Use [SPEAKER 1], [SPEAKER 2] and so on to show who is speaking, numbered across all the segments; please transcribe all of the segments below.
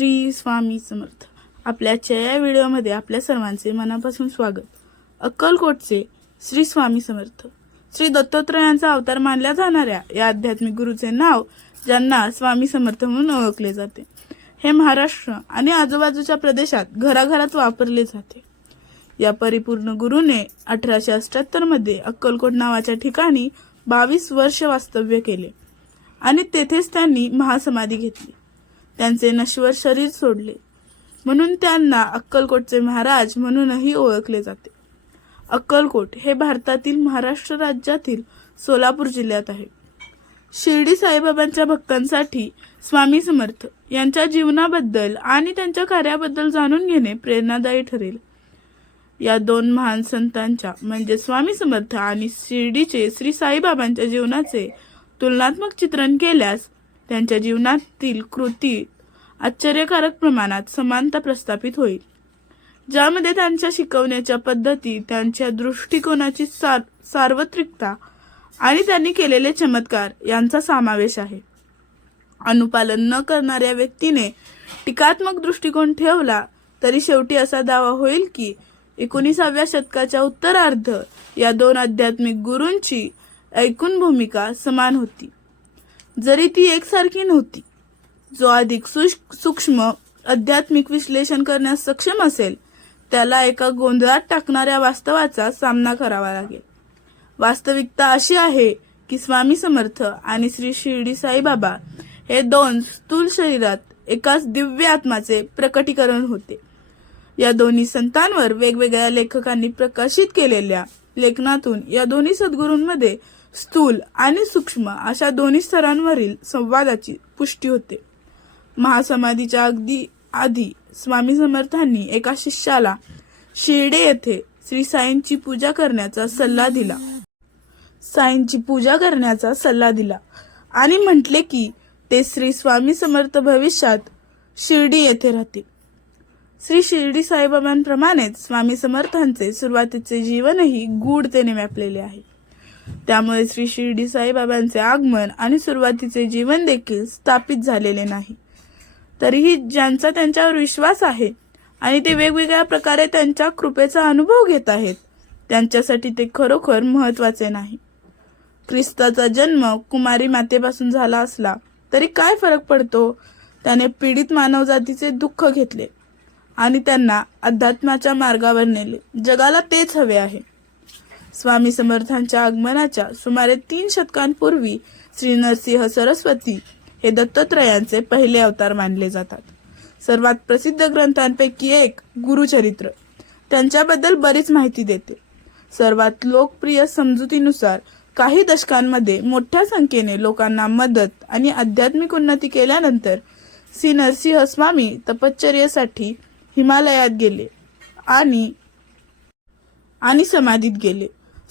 [SPEAKER 1] श्री स्वामी समर्थ आपल्याच्या या व्हिडिओमध्ये आपल्या सर्वांचे मनापासून स्वागत अक्कलकोटचे श्री स्वामी समर्थ श्री दत्तात्रयांचा अवतार मानल्या जाणाऱ्या या आध्यात्मिक गुरुचे नाव ज्यांना स्वामी समर्थ म्हणून ओळखले जाते हे महाराष्ट्र आणि आजूबाजूच्या प्रदेशात घराघरात वापरले जाते या परिपूर्ण गुरुने अठराशे मध्ये अक्कलकोट नावाच्या ठिकाणी बावीस वर्ष वास्तव्य केले आणि तेथेच त्यांनी महासमाधी घेतली त्यांचे नश्वर शरीर सोडले म्हणून त्यांना अक्कलकोटचे महाराज म्हणूनही ओळखले जाते अक्कलकोट हे भारतातील महाराष्ट्र राज्यातील सोलापूर जिल्ह्यात आहे शिर्डी साईबाबांच्या भक्तांसाठी स्वामी समर्थ यांच्या जीवनाबद्दल आणि त्यांच्या कार्याबद्दल जाणून घेणे प्रेरणादायी ठरेल या दोन महान संतांच्या म्हणजे स्वामी समर्थ आणि शिर्डीचे श्री साईबाबांच्या जीवनाचे तुलनात्मक चित्रण केल्यास त्यांच्या जीवनातील कृती आश्चर्यकारक प्रमाणात समानता प्रस्थापित होईल ज्यामध्ये त्यांच्या शिकवण्याच्या पद्धती त्यांच्या दृष्टिकोनाची सार सार्वत्रिकता आणि त्यांनी केलेले चमत्कार यांचा समावेश आहे अनुपालन न करणाऱ्या व्यक्तीने टीकात्मक दृष्टिकोन ठेवला तरी शेवटी असा दावा होईल की एकोणीसाव्या शतकाच्या उत्तरार्ध या दोन आध्यात्मिक गुरूंची ऐकून भूमिका समान होती जरी ती एकसारखी नव्हती जो अधिक सूक्ष्म आध्यात्मिक विश्लेषण करण्यास सक्षम असेल त्याला एका गोंधळात टाकणाऱ्या वास्तवाचा सामना करावा लागेल वास्तविकता अशी आहे की स्वामी समर्थ आणि श्री शिर्डी साईबाबा हे दोन स्थूल शरीरात एकाच दिव्य आत्माचे प्रकटीकरण होते या दोन्ही संतांवर वेगवेगळ्या लेखकांनी प्रकाशित केलेल्या लेखनातून या दोन्ही सद्गुरूंमध्ये स्थूल आणि सूक्ष्म अशा दोन्ही स्तरांवरील संवादाची पुष्टी होते महासमाधीच्या अगदी आधी स्वामी समर्थांनी एका शिष्याला शिर्डे येथे श्री साईंची पूजा करण्याचा सल्ला दिला साईंची पूजा करण्याचा सल्ला दिला आणि म्हटले की ते श्री स्वामी समर्थ भविष्यात शिर्डी येथे राहतील श्री शिर्डी साईबाबांप्रमाणेच स्वामी समर्थांचे सुरुवातीचे जीवनही गूढतेने व्यापलेले आहे त्यामुळे श्री शिर्डी साईबाबांचे आगमन आणि सुरुवातीचे जीवन देखील स्थापित झालेले नाही तरीही ज्यांचा त्यांच्यावर विश्वास आहे आणि ते वेगवेगळ्या प्रकारे त्यांच्या कृपेचा अनुभव घेत आहेत त्यांच्यासाठी ते खरोखर महत्त्वाचे नाही ख्रिस्ताचा जन्म कुमारी मातेपासून झाला असला तरी काय फरक पडतो त्याने पीडित मानवजातीचे दुःख घेतले आणि त्यांना अध्यात्माच्या मार्गावर नेले जगाला तेच हवे आहे स्वामी समर्थांच्या आगमनाच्या सुमारे तीन शतकांपूर्वी श्री नरसिंह सरस्वती हे दत्तत्रयांचे पहिले अवतार मानले जातात सर्वात प्रसिद्ध ग्रंथांपैकी एक गुरुचरित्र त्यांच्याबद्दल बरीच माहिती देते सर्वात लोकप्रिय समजुतीनुसार काही दशकांमध्ये मोठ्या संख्येने लोकांना मदत आणि आध्यात्मिक उन्नती केल्यानंतर श्री नरसिंहस्वामी तपश्चर्यासाठी हिमालयात गेले आणि आणि समाधीत गेले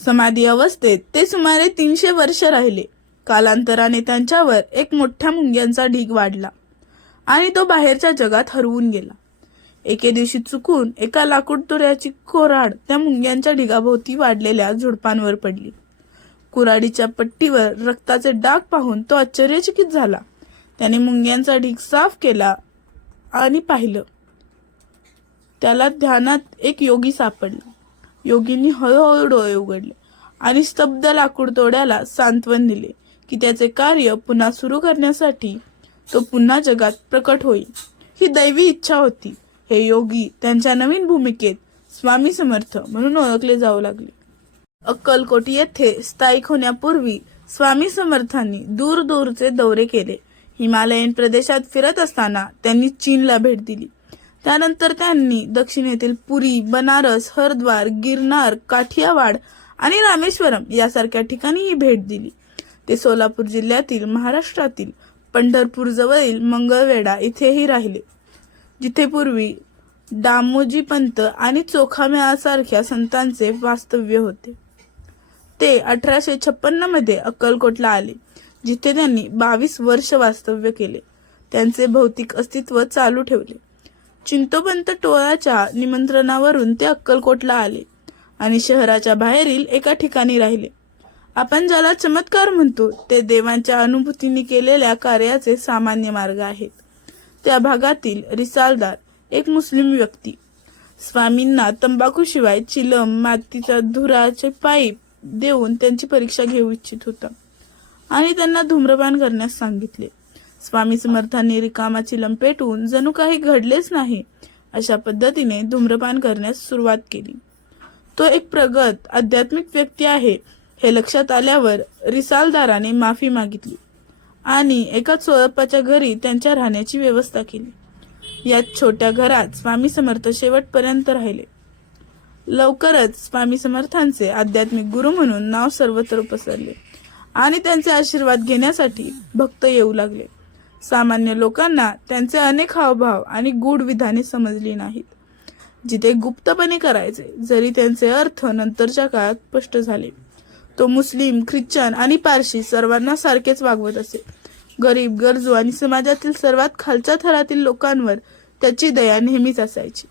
[SPEAKER 1] समाधी अवस्थेत ते सुमारे तीनशे वर्ष राहिले कालांतराने त्यांच्यावर एक मोठ्या मुंग्यांचा ढीग वाढला आणि तो बाहेरच्या जगात हरवून गेला एके दिवशी चुकून एका लाकूड तुऱ्याची कोराड त्या मुंग्यांच्या ढिगाभोवती वाढलेल्या झुडपांवर पडली कुराडीच्या पट्टीवर रक्ताचे डाग पाहून तो आश्चर्यचकित झाला त्याने मुंग्यांचा ढीग साफ केला आणि पाहिलं त्याला ध्यानात एक योगी सापडला योगींनी हळूहळू डोळे उघडले आणि स्तब्ध लाकूड तोड्याला सांत्वन दिले की त्याचे कार्य पुन्हा सुरू करण्यासाठी तो पुन्हा जगात प्रकट होईल ही दैवी इच्छा होती हे योगी त्यांच्या नवीन भूमिकेत स्वामी समर्थ म्हणून ओळखले जाऊ लागले अक्कलकोट येथे स्थायिक होण्यापूर्वी स्वामी समर्थांनी दूर दूरचे दौरे केले हिमालयन प्रदेशात फिरत असताना त्यांनी चीनला भेट दिली त्यानंतर त्यांनी दक्षिणेतील पुरी बनारस हरद्वार गिरनार काठियावाड आणि रामेश्वरम यासारख्या ठिकाणी ही भेट दिली ते सोलापूर जिल्ह्यातील महाराष्ट्रातील पंढरपूरजवळील मंगळवेढा इथेही राहिले जिथे पूर्वी दामोजी पंत आणि चोखामेळासारख्या संतांचे वास्तव्य होते ते अठराशे छप्पन्न मध्ये अक्कलकोटला आले जिथे त्यांनी बावीस वर्ष वास्तव्य केले त्यांचे भौतिक अस्तित्व चालू ठेवले चिंतोपंत टोळाच्या निमंत्रणावरून ते अक्कलकोटला आले आणि शहराच्या बाहेरील एका ठिकाणी राहिले आपण ज्याला चमत्कार म्हणतो ते देवांच्या अनुभूतीने केलेल्या कार्याचे सामान्य मार्ग आहेत त्या भागातील रिसालदार एक मुस्लिम व्यक्ती स्वामींना तंबाखूशिवाय चिलम मातीचा धुराचे पाईप देऊन त्यांची परीक्षा घेऊ इच्छित होता आणि त्यांना धूम्रपान करण्यास सांगितले स्वामी समर्थांनी रिकामा चिलम पेटवून जणू काही घडलेच नाही अशा पद्धतीने धूम्रपान करण्यास सुरुवात केली तो एक प्रगत आध्यात्मिक व्यक्ती आहे हे लक्षात आल्यावर रिसालदाराने माफी मागितली आणि एका चोरप्पाच्या घरी त्यांच्या राहण्याची व्यवस्था केली या छोट्या घरात स्वामी समर्थ शेवटपर्यंत राहिले लवकरच स्वामी समर्थांचे आध्यात्मिक गुरु म्हणून नाव सर्वत्र पसरले आणि त्यांचे आशीर्वाद घेण्यासाठी भक्त येऊ लागले सामान्य लोकांना त्यांचे अनेक हावभाव आणि गूढ विधाने समजली नाहीत जिथे गुप्तपणे करायचे जरी त्यांचे अर्थ नंतरच्या काळात स्पष्ट झाले तो मुस्लिम ख्रिश्चन आणि पारशी सर्वांना सारखेच वागवत असे गरीब गरजू आणि समाजातील सर्वात खालच्या थरातील लोकांवर त्याची दया नेहमीच असायची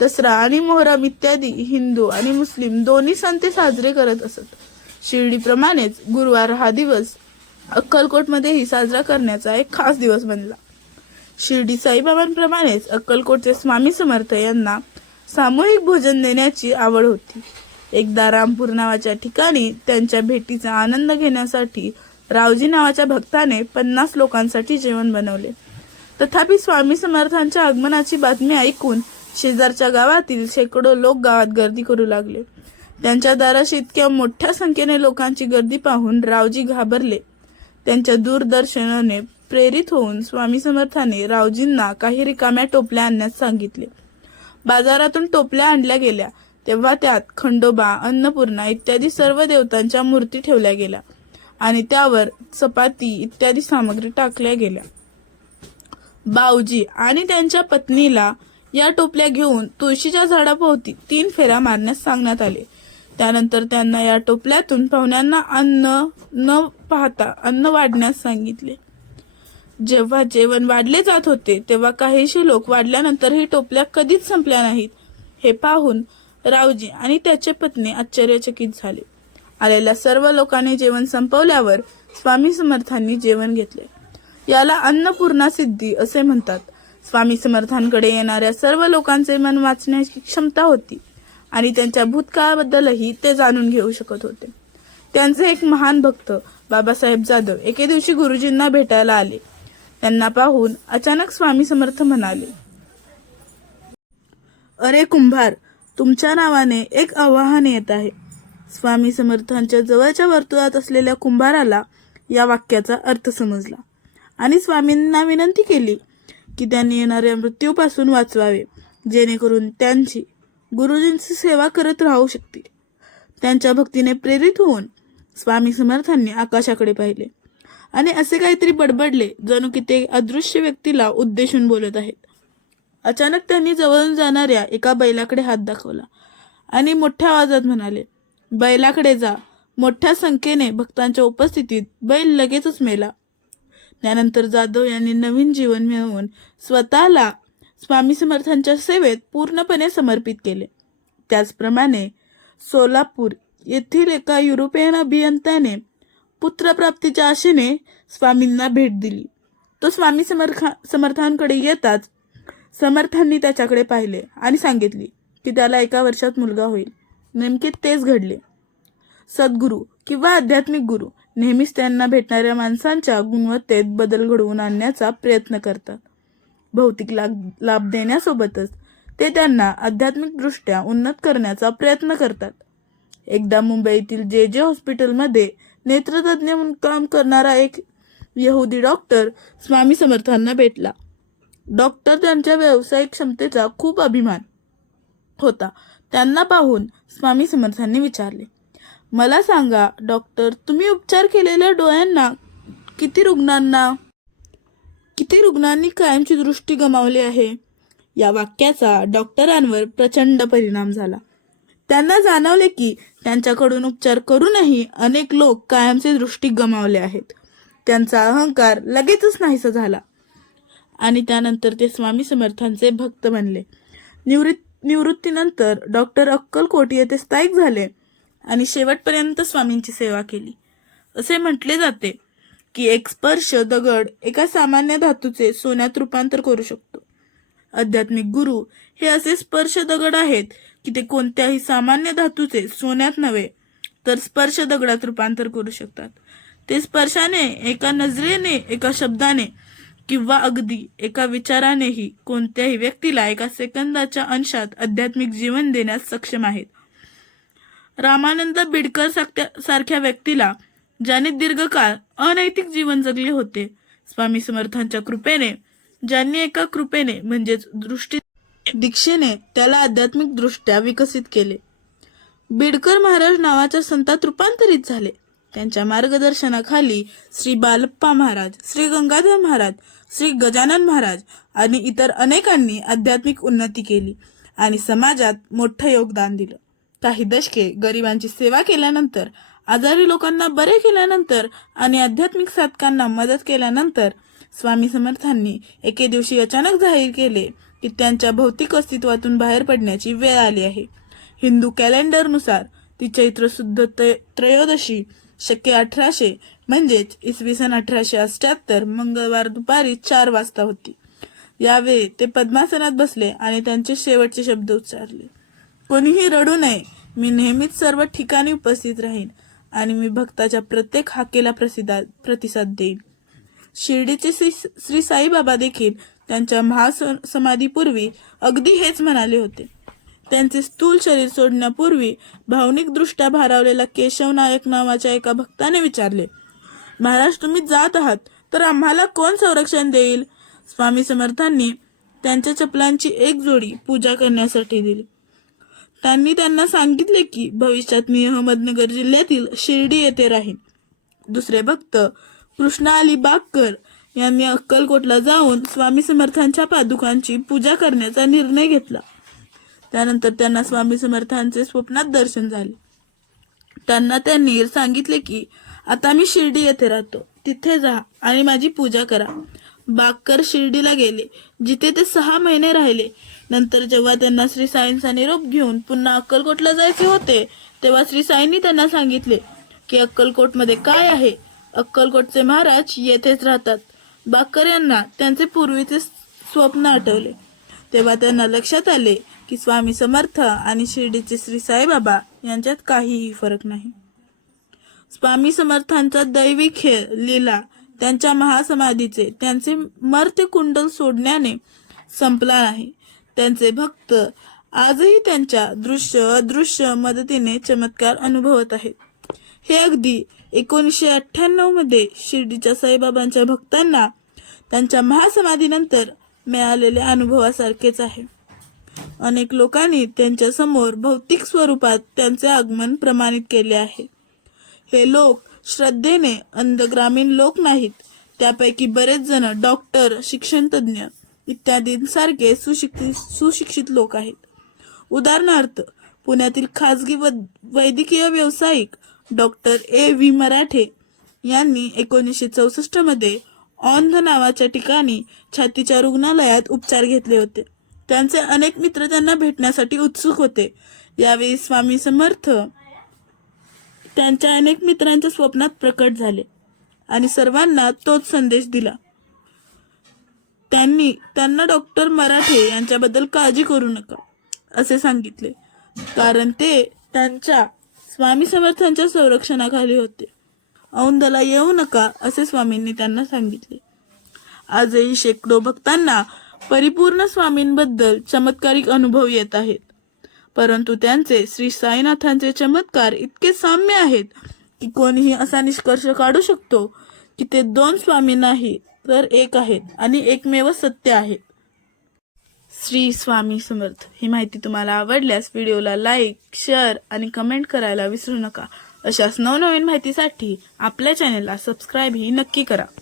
[SPEAKER 1] दसरा आणि मोहरम इत्यादी हिंदू आणि मुस्लिम दोन्ही सण ते साजरे करत असत शिर्डीप्रमाणेच गुरुवार हा दिवस अक्कलकोटमध्येही साजरा करण्याचा एक खास दिवस बनला शिर्डी साईबाबांप्रमाणेच अक्कलकोटचे स्वामी समर्थ यांना सामूहिक भोजन देण्याची आवड होती एकदा रामपूर नावाच्या ठिकाणी त्यांच्या भेटीचा आनंद घेण्यासाठी रावजी नावाच्या भक्ताने पन्नास लोकांसाठी जेवण बनवले तथापि स्वामी समर्थांच्या आगमनाची बातमी ऐकून शेजारच्या गावातील शेकडो लोक गावात गर्दी करू लागले त्यांच्या दाराशी इतक्या मोठ्या संख्येने लोकांची गर्दी पाहून रावजी घाबरले त्यांच्या दूरदर्शनाने प्रेरित होऊन स्वामी समर्थाने रावजींना काही रिकाम्या टोपल्या आणण्यास सांगितले बाजारातून टोपल्या आणल्या गेल्या तेव्हा त्यात खंडोबा अन्नपूर्णा इत्यादी सर्व देवतांच्या मूर्ती ठेवल्या गेल्या आणि त्यावर चपाती इत्यादी सामग्री टाकल्या गेल्या बाऊजी आणि त्यांच्या पत्नीला या टोपल्या घेऊन तुळशीच्या झाडाभोवती तीन फेऱ्या मारण्यास सांगण्यात आले त्यानंतर त्यांना या टोपल्यातून पाहुण्यांना अन्न न पाहता अन्न वाढण्यास सांगितले जेव्हा जेवण वाढले जात होते तेव्हा काहीशी लोक वाढल्यानंतर ही टोपल्या कधीच संपल्या नाहीत हे पाहून रावजी आणि त्याचे पत्नी आश्चर्यचकित झाले आलेल्या सर्व लोकांनी जेवण संपवल्यावर स्वामी समर्थांनी जेवण घेतले याला अन्नपूर्णा सिद्धी असे म्हणतात स्वामी समर्थांकडे येणाऱ्या सर्व लोकांचे मन वाचण्याची क्षमता होती आणि त्यांच्या भूतकाळाबद्दलही ते जाणून घेऊ शकत होते त्यांचे एक महान भक्त बाबासाहेब जाधव एके दिवशी गुरुजींना भेटायला आले त्यांना पाहून अचानक स्वामी समर्थ म्हणाले अरे कुंभार तुमच्या नावाने एक आव्हान येत आहे स्वामी समर्थांच्या जवळच्या वर्तुळात असलेल्या कुंभाराला या वाक्याचा अर्थ समजला आणि स्वामींना विनंती केली की त्यांनी येणाऱ्या मृत्यूपासून वाचवावे जेणेकरून त्यांची गुरुजींची सेवा करत राहू शकतील त्यांच्या भक्तीने प्रेरित होऊन स्वामी समर्थांनी आकाशाकडे पाहिले आणि असे काहीतरी बडबडले जणू की ते अदृश्य व्यक्तीला उद्देशून बोलत आहेत अचानक त्यांनी जवळून जाणाऱ्या एका बैलाकडे हात दाखवला आणि मोठ्या आवाजात म्हणाले बैलाकडे जा मोठ्या संख्येने भक्तांच्या उपस्थितीत बैल लगेचच मेला त्यानंतर जाधव यांनी नवीन जीवन मिळवून स्वतःला स्वामी समर्थांच्या सेवेत पूर्णपणे समर्पित केले त्याचप्रमाणे सोलापूर येथील एका युरोपियन अभियंत्याने पुत्रप्राप्तीच्या आशेने स्वामींना भेट दिली तो स्वामी समर्था समर्थांकडे येताच समर्थांनी त्याच्याकडे पाहिले आणि सांगितली की त्याला एका वर्षात मुलगा होईल नेमके तेच घडले सद्गुरू किंवा आध्यात्मिक गुरु नेहमीच त्यांना भेटणाऱ्या माणसांच्या गुणवत्तेत बदल घडवून आणण्याचा प्रयत्न करतात भौतिक लाभ लाभ देण्यासोबतच ते त्यांना आध्यात्मिकदृष्ट्या उन्नत करण्याचा प्रयत्न करतात एकदा मुंबईतील जे जे हॉस्पिटलमध्ये नेत्रतज्ञ म्हणून काम करणारा एक यहुदी डॉक्टर स्वामी समर्थांना भेटला डॉक्टर त्यांच्या व्यावसायिक क्षमतेचा खूप अभिमान होता त्यांना पाहून स्वामी समर्थांनी विचारले मला सांगा डॉक्टर तुम्ही उपचार केलेल्या डोळ्यांना किती रुग्णांना किती रुग्णांनी कायमची दृष्टी गमावली आहे या वाक्याचा डॉक्टरांवर प्रचंड परिणाम झाला त्यांना जाणवले की त्यांच्याकडून उपचार करूनही अनेक लोक कायमचे दृष्टी गमावले आहेत त्यांचा अहंकार लगेचच नाहीसा झाला आणि त्यानंतर ते स्वामी समर्थांचे भक्त बनले निवृत्त निवृत्तीनंतर डॉक्टर अक्कलकोट येथे स्थायिक झाले आणि शेवटपर्यंत स्वामींची सेवा केली असे म्हटले जाते की एक स्पर्श दगड एका सामान्य धातूचे सोन्यात रूपांतर करू शकतो आध्यात्मिक गुरु हे असे स्पर्श दगड आहेत की ते कोणत्याही सामान्य धातूचे सोन्यात नव्हे तर स्पर्श दगडात रूपांतर करू शकतात ते स्पर्शाने एका नजरेने एका शब्दाने किंवा अगदी एका विचारानेही कोणत्याही व्यक्तीला एका सेकंदाच्या अंशात आध्यात्मिक जीवन देण्यास सक्षम आहेत रामानंद बिडकर सारख्या व्यक्तीला ज्याने दीर्घकाळ अनैतिक जीवन जगले होते स्वामी समर्थांच्या कृपेने ज्यांनी एका कृपेने म्हणजेच दृष्टी दीक्षेने त्याला आध्यात्मिक दृष्ट्या विकसित केले बिडकर महाराज नावाच्या संतात रूपांतरित झाले त्यांच्या मार्गदर्शनाखाली श्री बालप्पा महाराज श्री गंगाधर महाराज श्री गजानन महाराज आणि इतर अनेकांनी आध्यात्मिक उन्नती केली आणि समाजात मोठं योगदान दिलं काही दशके गरिबांची सेवा केल्यानंतर आजारी लोकांना बरे केल्यानंतर आणि आध्यात्मिक साधकांना मदत केल्यानंतर स्वामी समर्थांनी एके दिवशी अचानक जाहीर केले की त्यांच्या भौतिक अस्तित्वातून बाहेर पडण्याची वेळ आली आहे हिंदू कॅलेंडरनुसार ती चैत्र शुद्ध त्रयोदशी शक्य अठराशे म्हणजेच इसवी सन अठराशे अष्ट्याहत्तर मंगळवार दुपारी चार वाजता होती यावेळी ते पद्मासनात बसले आणि त्यांचे शेवटचे शब्द उच्चारले कोणीही रडू नये मी नेहमीच सर्व ठिकाणी उपस्थित राहीन आणि मी भक्ताच्या प्रत्येक हाकेला प्रसिदा प्रतिसाद देईन शिर्डीचे श्री श्री साईबाबा देखील त्यांच्या महासमाधीपूर्वी अगदी हेच म्हणाले होते त्यांचे स्थूल शरीर सोडण्यापूर्वी भावनिकदृष्ट्या भारावलेला नायक नावाच्या एका भक्ताने विचारले महाराज तुम्ही जात आहात तर आम्हाला कोण संरक्षण देईल स्वामी समर्थांनी त्यांच्या चपलांची एक जोडी पूजा करण्यासाठी दिली त्यांनी त्यांना सांगितले की भविष्यात मी अहमदनगर जिल्ह्यातील शिर्डी येथे राहीन दुसरे भक्त कृष्णा अली बागकर यांनी अक्कलकोटला जाऊन स्वामी समर्थांच्या पादुकांची पूजा करण्याचा निर्णय घेतला त्यानंतर त्यांना स्वामी समर्थांचे स्वप्नात दर्शन झाले त्यांना त्यांनी सांगितले की आता मी शिर्डी येथे राहतो तिथे जा आणि माझी पूजा करा बाक्कर शिर्डीला गेले जिथे ते सहा महिने राहिले नंतर जेव्हा त्यांना श्री साईंचा निरोप घेऊन पुन्हा अक्कलकोटला जायचे होते तेव्हा श्री साईंनी त्यांना सांगितले की अक्कलकोटमध्ये काय आहे अक्कलकोटचे महाराज येथेच राहतात बाकर यांना त्यांचे पूर्वीचे स्वप्न आठवले तेव्हा त्यांना लक्षात आले की स्वामी समर्थ आणि शिर्डीचे श्री साईबाबा यांच्यात काहीही फरक नाही स्वामी समर्थांचा दैवी खेळ लीला त्यांच्या महासमाधीचे त्यांचे मर्त्य कुंडल सोडण्याने संपला नाही त्यांचे भक्त आजही त्यांच्या दृश्य अदृश्य मदतीने चमत्कार अनुभवत आहेत हे अगदी एकोणीसशे अठ्ठ्याण्णव मध्ये शिर्डीच्या साईबाबांच्या भक्तांना त्यांच्या महासमाधीनंतर मिळालेल्या अनुभवासारखेच आहे अनेक लोकांनी त्यांच्या समोर भौतिक स्वरूपात त्यांचे आगमन प्रमाणित केले आहे हे लोक श्रद्धेने अंध ग्रामीण लोक नाहीत त्यापैकी बरेच जण डॉक्टर शिक्षणतज्ञ इत्यादींसारखे सुशिक्षित सुशिक्षित लोक आहेत उदाहरणार्थ पुण्यातील खाजगी वैद्यकीय व्यावसायिक डॉक्टर ए व्ही मराठे यांनी एकोणीसशे मध्ये ऑंध नावाच्या ठिकाणी छातीच्या रुग्णालयात उपचार घेतले होते त्यांचे अनेक मित्र त्यांना भेटण्यासाठी उत्सुक होते यावेळी स्वामी समर्थ त्यांच्या अनेक मित्रांच्या स्वप्नात प्रकट झाले आणि सर्वांना तोच संदेश दिला त्यांनी त्यांना डॉक्टर मराठे यांच्याबद्दल काळजी करू नका असे सांगितले कारण ते त्यांच्या स्वामी समर्थांच्या संरक्षणाखाली होते औंधला येऊ नका असे स्वामींनी त्यांना सांगितले आजही शेकडो भक्तांना परिपूर्ण स्वामींबद्दल चमत्कारिक अनुभव येत आहेत परंतु त्यांचे श्री साईनाथांचे चमत्कार इतके साम्य आहेत की कोणीही असा निष्कर्ष काढू शकतो की ते दोन स्वामी नाही तर एक आहेत आणि एकमेव सत्य आहे श्री स्वामी समर्थ ही माहिती तुम्हाला आवडल्यास व्हिडिओला लाईक शेअर आणि कमेंट करायला विसरू नका अशाच नवनवीन माहितीसाठी आपल्या चॅनेलला सबस्क्राईबही नक्की करा